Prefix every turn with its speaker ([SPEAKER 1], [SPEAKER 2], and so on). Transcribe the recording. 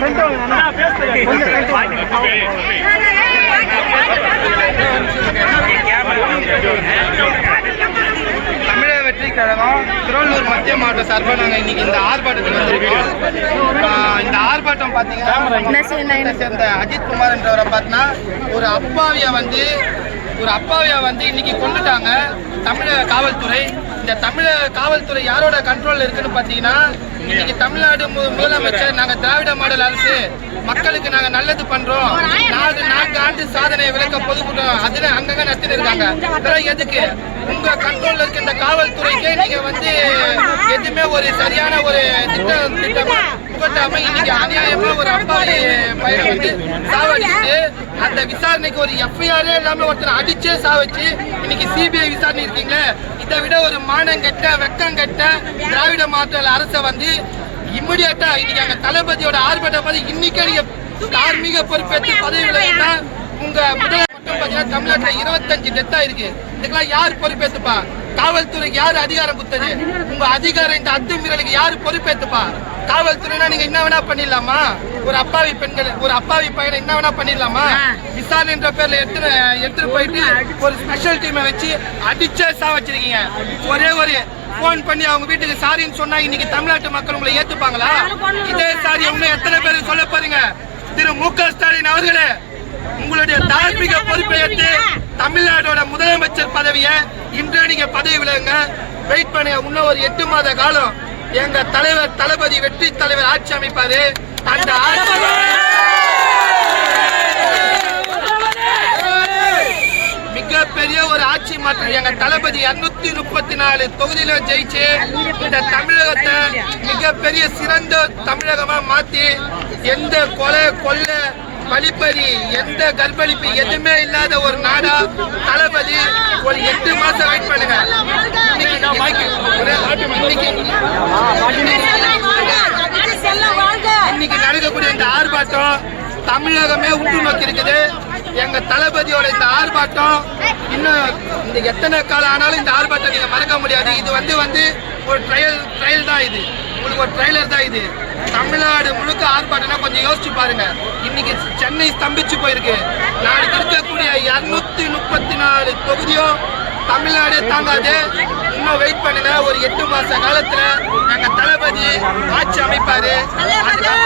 [SPEAKER 1] கொஞ்சம் ஃப்ரெண்ட்
[SPEAKER 2] தமிழக வெற்றி கழகம் திருவள்ளூர் மத்திய மாவட்ட சார்பாக நாங்கள் இன்னைக்கு இந்த ஆர்ப்பாட்டத்துக்கு வந்திருக்கோம். இந்த ஆர்ப்பாட்டம் பார்த்தீங்கன்னா சேர்ந்த அஜித் குமார் என்றவரை பார்த்தீங்கன்னா ஒரு அப்பாவியை வந்து ஒரு அப்பாவியை வந்து இன்னைக்கு கொண்டுட்டாங்க தமிழக காவல்துறை. இந்த தமிழ காவல்துறை யாரோட கண்ட்ரோல்ல இருக்குன்னு பார்த்தீங்கன்னா இன்னைக்கு தமிழ்நாடு முதலமைச்சர் நாங்கள் திராவிட மாடல் அரசு மக்களுக்கு நாங்க நல்லது பண்றோம். நாலு நான்கு ஆண்டு சாதனை விளக்க பொதுக்கூட்டம் அதுல அங்கங்க நடத்திட்டு இருக்காங்க. அப்புறம் எதுக்கு? உங்க கண்ட்ரோல்ல இருக்க இந்த காவல்துறைக்கு நீங்க வந்து எதுவுமே ஒரு சரியான ஒரு திட்டம் திட்டமா புகட்டாம இன்னைக்கு அநியாயமா ஒரு அப்பாவி பையனை வந்து சாவடிச்சுட்டு அந்த விசாரணைக்கு ஒரு எஃப்ஐஆரே இல்லாம ஒருத்தர் அடிச்சே சாவச்சு இன்னைக்கு சிபிஐ விசாரணை இருக்கீங்களே இதை விட ஒரு மானங்கட்ட வெக்கங்கெட்ட திராவிட மாற்றல் அரசை வந்து இம்மிடியட்டா இன்னைக்கு அந்த தளபதியோட ஆர்ப்பாட்டம் பார்த்து இன்னைக்கே நீங்க தார்மீக பொறுப்பேற்று பதவி விலகினா உங்க முதல் மட்டும் பாத்தீங்கன்னா தமிழ்நாட்டுல இருபத்தஞ்சு டெத்தா இருக்கு இதுக்கெல்லாம் யார் பொறுப்பேற்றுப்பா காவல்துறைக்கு யார் அதிகாரம் கொடுத்தது? உங்க அதிகாரம் இந்த அத்துமீறலுக்கு யார் பொறுப்பேத்துப்பா? காவல்துறைனா நீங்க என்ன வேணா பண்ணிடலாமா? ஒரு அப்பாவி பெண்கள் ஒரு அப்பாவி பையனை என்ன வேணா பண்ணிடலாமா? விசாரணைன்ற பேர்ல எடுத்து எடுத்துட்டு போயிட்டு ஒரு ஸ்பெஷல் டீமை வச்சு அடிச்சே சா வச்சிருக்கீங்க. ஒரே ஒரு போன் பண்ணி அவங்க வீட்டுக்கு சாரின்னு சொன்னா இன்னைக்கு தமிழ்நாட்டு மக்கள் உங்களை ஏத்துப்பாங்களா? இதே சாரி இன்னும் எத்தனை பேர் சொல்ல போறீங்க? திரு மு க ஸ்டாலின் அவர்களே உங்களுடைய தார்மீக பொறுப்பை ஏற்று தமிழ்நாடோட முதலமைச்சர் பதவியை இன்றே நீங்க வெயிட் பண்ணுங்க இன்னும் ஒரு எட்டு மாத காலம். எங்க தலைவர் தளபதி வெற்றி தலைவர் ஆட்சி அமைப்பாரு. அந்த மிகப்பெரிய ஒரு ஆட்சி மாற்றம். எங்க தளபதி இருநூத்தி முப்பத்தி நாலு தொகுதியில ஜெயிச்சு இந்த தமிழகத்தை மிகப்பெரிய சிறந்த தமிழகமா மாத்தி எந்த கொலை கொள்ளை வழிப்பறி எந்த கர்ப்பளிப்பு எதுவுமே இல்லாத ஒரு நாடா தளபதி ஒரு எட்டு மாசம் வெயிட் பண்ணுங்க. இன்னைக்கு நடக்கக்கூடிய இந்த ஆர்ப்பாட்டம் தமிழகமே உற்று நோக்கி இருக்குது எங்க தளபதியோட இந்த ஆர்ப்பாட்டம் இன்னும் இந்த எத்தனை காலம் ஆனாலும் இந்த ஆர்ப்பாட்டம் நீங்க மறக்க முடியாது. இது வந்து வந்து ஒரு ட்ரையல் ட்ரையல் தான் இது. உங்களுக்கு ஒரு ட்ரைலர் தான் இது. தமிழ்நாடு முழுக்க ஆர்ப்பாட்டம்னா கொஞ்சம் யோசிச்சு பாருங்க. இன்னைக்கு சென்னை ஸ்தம்பிச்சு போயிருக்கு. நாளைக்கு இருக்கக்கூடிய இருநூத்தி முப்பத்தி நாலு தொகுதியும் தமிழ்நாடு தாங்காது. இன்னும் வெயிட் பண்ணுங்க. ஒரு எட்டு மாச காலத்துல எங்க தளபதி ஆட்சி அமைப்பாரு. தளபதி!